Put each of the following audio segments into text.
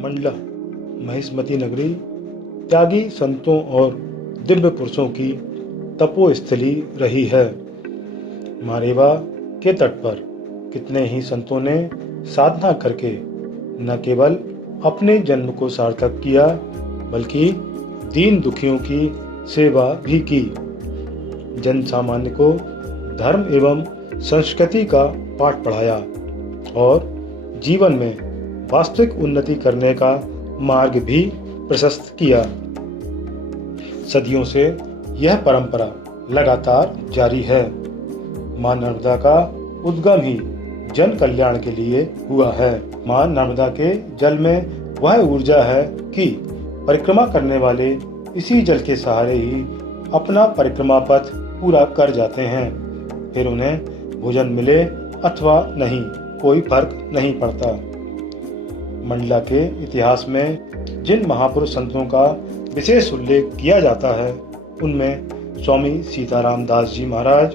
मंडला महिष्मती नगरी त्यागी संतों और दिव्य पुरुषों की तपोस्थली रही है। मारेवा के तट पर कितने ही संतों ने साधना करके न केवल अपने जन्म को सार्थक किया बल्कि दीन दुखियों की सेवा भी की। जन सामान्य को धर्म एवं संस्कृति का पाठ पढ़ाया और जीवन में वास्तविक उन्नति करने का मार्ग भी प्रशस्त किया। सदियों से यह परंपरा लगातार जारी है। मां नर्मदा का उद्गम ही जन कल्याण के लिए हुआ है। मां नर्मदा के जल में वह ऊर्जा है कि परिक्रमा करने वाले इसी जल के सहारे ही अपना परिक्रमा पथ पूरा कर जाते हैं। फिर उन्हें भोजन मिले अथवा नहीं, कोई फर्क नहीं पड़ता। मंडला के इतिहास में जिन महापुरुष संतों का विशेष उल्लेख किया जाता है उनमें स्वामी सीताराम दास जी महाराज,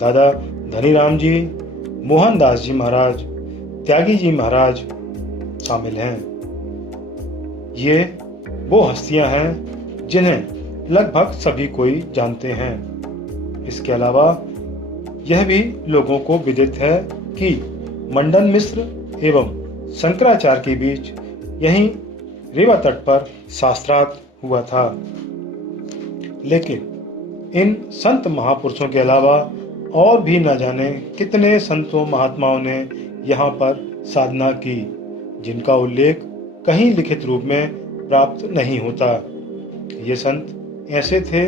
दादा धनीराम जी, मोहन दास जी महाराज, त्यागी जी महाराज शामिल हैं। ये वो हस्तियां हैं जिन्हें लगभग सभी कोई जानते हैं। इसके अलावा यह भी लोगों को विदित है कि मंडन मिश्र एवं शंकराचार्य के बीच यहीं रेवा तट पर शास्त्रार्थ हुआ था। लेकिन इन संत महापुरुषों के अलावा और भी न जाने कितने संतों महात्माओं ने यहाँ पर साधना की, जिनका उल्लेख कहीं लिखित रूप में प्राप्त नहीं होता। ये संत ऐसे थे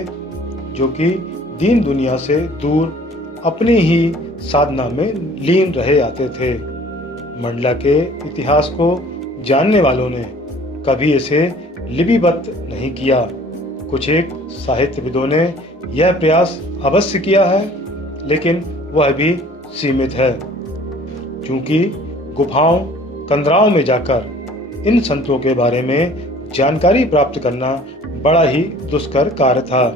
जो कि दीन दुनिया से दूर अपनी ही साधना में लीन रहे आते थे। मंडला के इतिहास को जानने वालों ने कभी इसे लिपिबद्ध नहीं किया। कुछ एक साहित्यविदों ने यह प्रयास अवश्य किया है, लेकिन वह भी सीमित है, क्योंकि गुफाओं कंदराओं में जाकर इन संतों के बारे में जानकारी प्राप्त करना बड़ा ही दुष्कर कार्य था।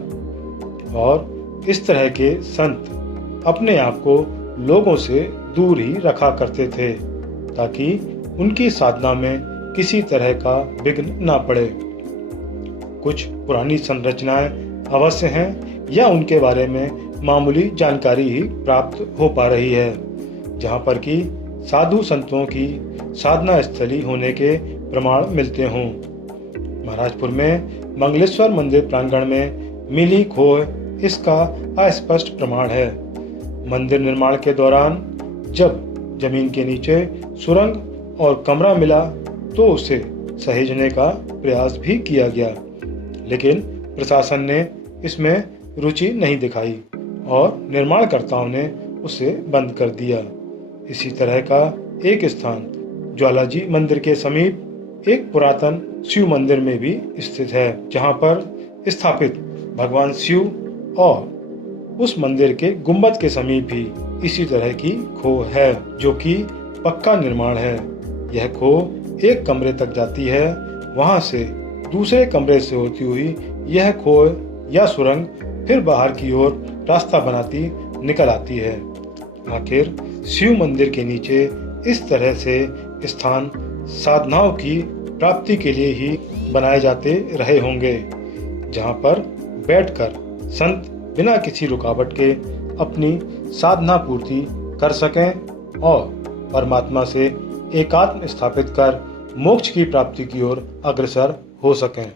और इस तरह के संत अपने आप को लोगों से दूर ही रखा करते थे ताकि उनकी साधना में किसी तरह का विघ्न ना पड़े। कुछ पुरानी संरचनाएं अवश्य हैं या उनके बारे में मामूली जानकारी ही प्राप्त हो पा रही है, जहां पर कि साधु संतों की साधना स्थली होने के प्रमाण मिलते हों। महाराजपुर में मंगलेश्वर मंदिर प्रांगण में मिली खोह इसका अस्पष्ट प्रमाण है। मंदिर निर्माण के दौरान जब जमीन के नीचे सुरंग और कमरा मिला तो उसे सहेजने का प्रयास भी किया गया, लेकिन प्रशासन ने इसमें रुचि नहीं दिखाई और निर्माणकर्ताओं ने उसे बंद कर दिया। इसी तरह का एक स्थान ज्वालाजी मंदिर के समीप एक पुरातन शिव मंदिर में भी स्थित है, जहां पर स्थापित भगवान शिव और उस मंदिर के गुंबद के समीप भी इसी तरह की खोह है, जो कि पक्का निर्माण है। यह खोह एक कमरे तक जाती है, वहां से दूसरे कमरे से होती हुई यह खोह या सुरंग फिर बाहर की ओर रास्ता बनाती निकल आती है। आखिर शिव मंदिर के नीचे इस तरह से स्थान साधनाओं की प्राप्ति के लिए ही बनाए जाते रहे होंगे, जहां पर बैठकर संत बिना किसी रुकावट के अपनी साधना पूर्ति कर सकें और परमात्मा से एकात्म स्थापित कर मोक्ष की प्राप्ति की ओर अग्रसर हो सकें।